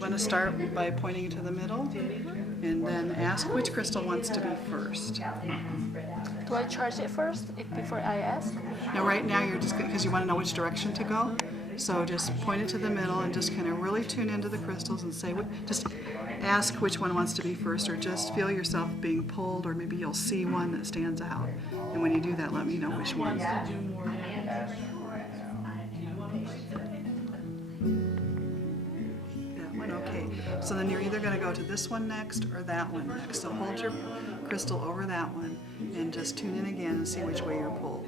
want to start by pointing to the middle and then ask which crystal wants to be first. Do I charge it first before I ask? Now right now you're just, because you want to know which direction to go, so just point it to the middle and just kind of really tune into the crystals and say, just ask which one wants to be first, or just feel yourself being pulled, or maybe you'll see one that stands out. And when you do that, let me know which one. That one, okay. So then you're either going to go to this one next or that one next. So hold your crystal over that one and just tune in again and see which way you're pulled.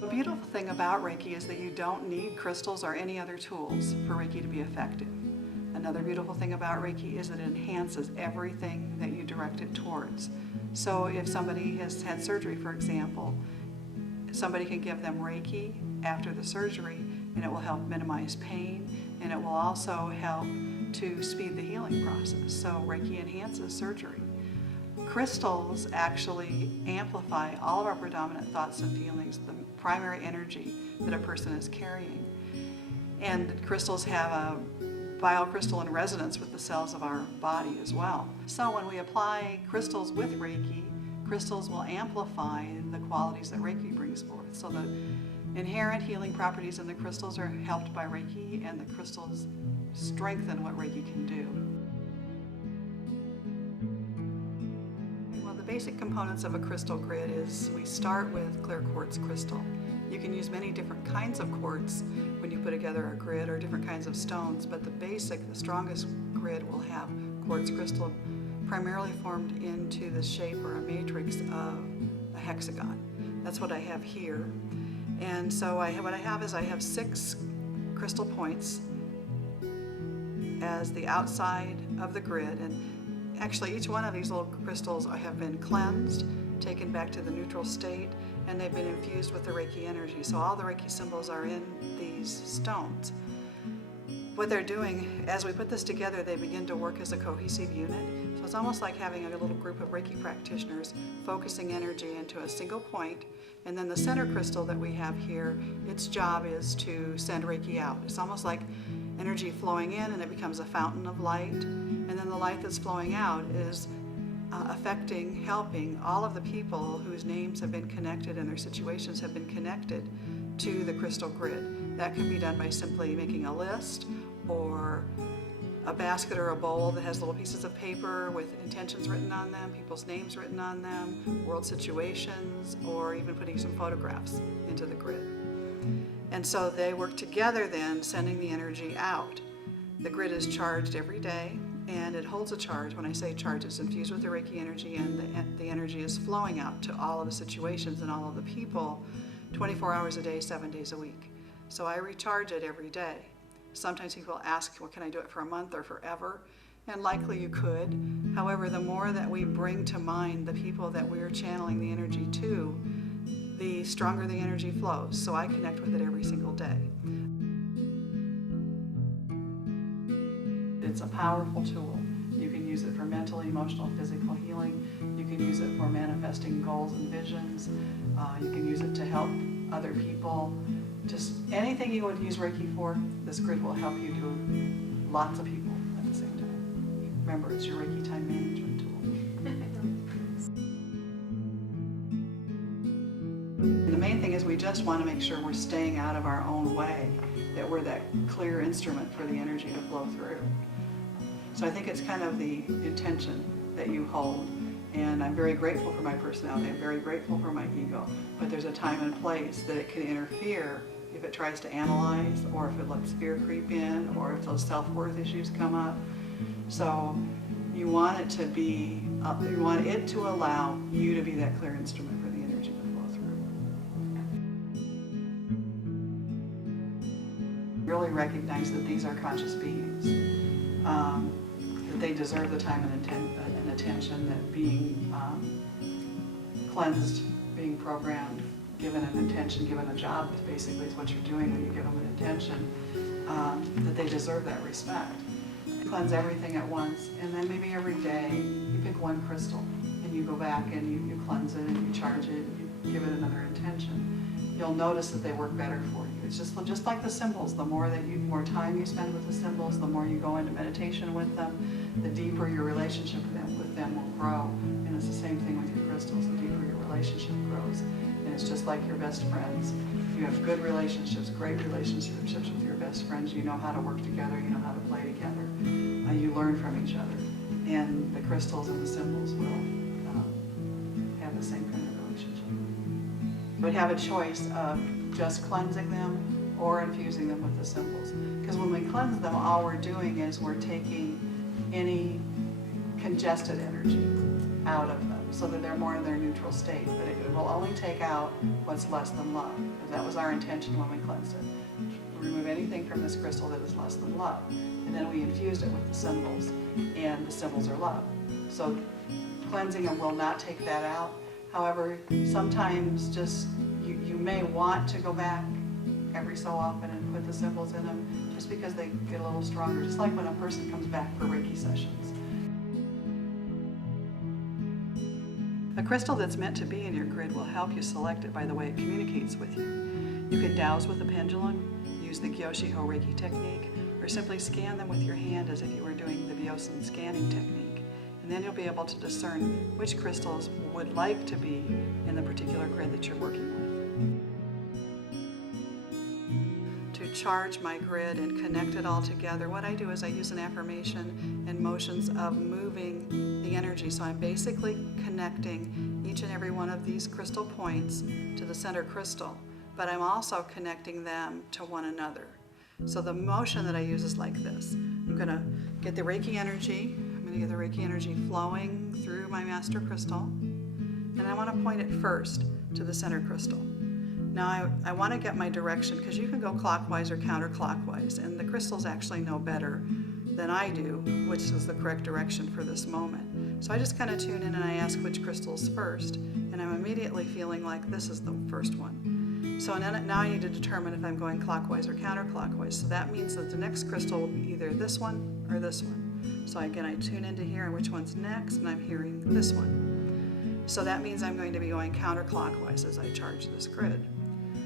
The beautiful thing about Reiki is that you don't need crystals or any other tools for Reiki to be effective. Another beautiful thing about Reiki is it enhances everything that you direct it towards. So if somebody has had surgery, for example, somebody can give them Reiki after the surgery, and it will help minimize pain, and it will also help to speed the healing process. So Reiki enhances surgery. Crystals actually amplify all of our predominant thoughts and feelings, the primary energy that a person is carrying. And crystals have a biocrystal in resonance with the cells of our body as well. So when we apply crystals with Reiki, crystals will amplify the qualities that Reiki brings forth. So the inherent healing properties in the crystals are helped by Reiki, and the crystals strengthen what Reiki can do. Well, the basic components of a crystal grid is we start with clear quartz crystal. You can use many different kinds of quartz when you put together a grid, or different kinds of stones, but the strongest grid will have quartz crystal, primarily formed into the shape or a matrix of a hexagon. That's what I have here. And so what I have is I have 6 crystal points as the outside of the grid, and actually each one of these little crystals have been cleansed, taken back to the neutral state, and they've been infused with the Reiki energy. So all the Reiki symbols are in these stones. What they're doing, as we put this together, they begin to work as a cohesive unit. So it's almost like having a little group of Reiki practitioners focusing energy into a single point, and then the center crystal that we have here, its job is to send Reiki out. It's almost like energy flowing in, and it becomes a fountain of light, and then the light that's flowing out is helping all of the people whose names have been connected and their situations have been connected to the crystal grid. That can be done by simply making a list, or a basket or a bowl that has little pieces of paper with intentions written on them, people's names written on them, world situations, or even putting some photographs into the grid. And so they work together then, sending the energy out. The grid is charged every day, and it holds a charge. When I say charge, it's infused with the Reiki energy, and the energy is flowing out to all of the situations and all of the people 24 hours a day, 7 days a week. So I recharge it every day. Sometimes people ask, well, can I do it for a month or forever? And likely you could. However, the more that we bring to mind the people that we're channeling the energy to, the stronger the energy flows. So I connect with it every single day. It's a powerful tool. You can use it for mental, emotional, physical healing. You can use it for manifesting goals and visions. You can use it to help other people. Just anything you would use Reiki for, this grid will help you do lots of people at the same time. Remember, it's your Reiki time management tool. The main thing is we just want to make sure we're staying out of our own way, that we're that clear instrument for the energy to flow through. So I think it's kind of the intention that you hold. And I'm very grateful for my personality. I'm very grateful for my ego. But there's a time and place that it can interfere if it tries to analyze, or if it lets fear creep in, or if those self-worth issues come up. So you want it to be, you want it to allow you to be that clear instrument for the energy to flow through. Really recognize that these are conscious beings, that they deserve the time and attention, that being cleansed, being programmed, given an intention, given a job, basically is what you're doing when you give them an intention, that they deserve that respect. Cleanse everything at once, and then maybe every day you pick one crystal and you go back and you cleanse it and you charge it and you give it another intention. you'll notice that they work better for you. It's just like the symbols. The more more time you spend with the symbols, the more you go into meditation with them, the deeper your relationship with them will grow. And it's the same thing with your crystals. The deeper your relationship grows. And it's just like your best friends. You have good relationships, great relationships with your best friends. You know how to work together. You know how to play together. You learn from each other. And the crystals and the symbols will have the same kind of relationship. But have a choice of just cleansing them or infusing them with the symbols. Because when we cleanse them, all we're doing is we're taking any congested energy out of them so that they're more in their neutral state. But it will only take out what's less than love. Because that was our intention when we cleansed it. Remove anything from this crystal that is less than love. And then we infused it with the symbols. And the symbols are love. So cleansing them will not take that out. However, sometimes just you may want to go back every so often and put the symbols in them just because they get a little stronger, just like when a person comes back for Reiki sessions. A crystal that's meant to be in your grid will help you select it by the way it communicates with you. You can dowse with a pendulum, use the Gyoshiho Reiki technique, or simply scan them with your hand as if you were doing the Byosen scanning technique. And then you'll be able to discern which crystals would like to be in the particular grid that you're working with. To charge my grid and connect it all together, what I do is I use an affirmation and motions of moving the energy. So I'm basically connecting each and every one of these crystal points to the center crystal, but I'm also connecting them to one another. So the motion that I use is like this. I'm going to get the Reiki energy. Get the Reiki energy flowing through my master crystal, and I want to point it first to the center crystal. Now I want to get my direction, because you can go clockwise or counterclockwise, and the crystals actually know better than I do which is the correct direction for this moment. So I just kind of tune in and I ask which crystal's first, and I'm immediately feeling like this is the first one. So now I need to determine if I'm going clockwise or counterclockwise. So that means that the next crystal will be either this one or this one. So again, I tune into here and which one's next, and I'm hearing this one. So that means I'm going to be going counterclockwise as I charge this grid.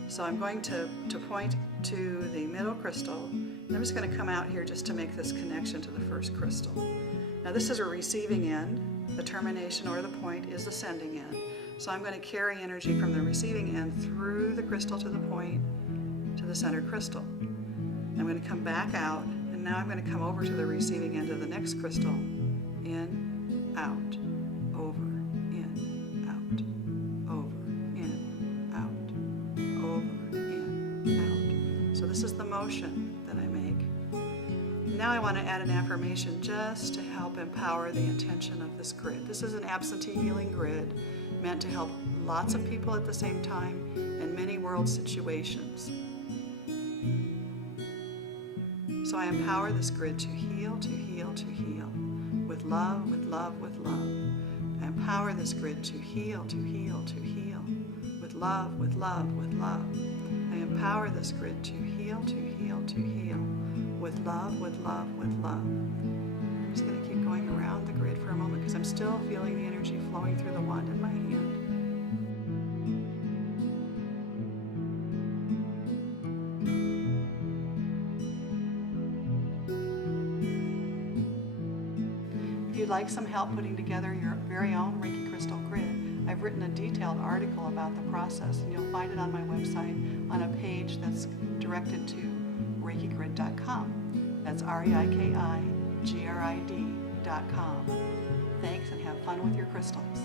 So I'm going to point to the middle crystal, and I'm just going to come out here just to make this connection to the first crystal. Now this is a receiving end. The termination or the point is the sending end. So I'm going to carry energy from the receiving end through the crystal to the point to the center crystal. I'm going to come back out, and now I'm going to come over to the receiving end of the next crystal. In, out, over, in, out, over, in, out, over, in, out. So this is the motion that I make. Now I want to add an affirmation just to help empower the intention of this grid. This is an absentee healing grid meant to help lots of people at the same time in many world situations. So I empower this grid to heal, to heal, to heal, with love, with love, with love. I empower this grid to heal, to heal, to heal, with love, with love, with love. I empower this grid to heal, to heal, to heal, with love, with love, with love. I'm just going to keep going around the grid for a moment because I'm still feeling the energy flowing through the wand in my hand. If you'd like some help putting together your very own Reiki Crystal Grid, I've written a detailed article about the process, and you'll find it on my website on a page that's directed to ReikiGrid.com. That's ReikiGrid.com. Thanks, and have fun with your crystals.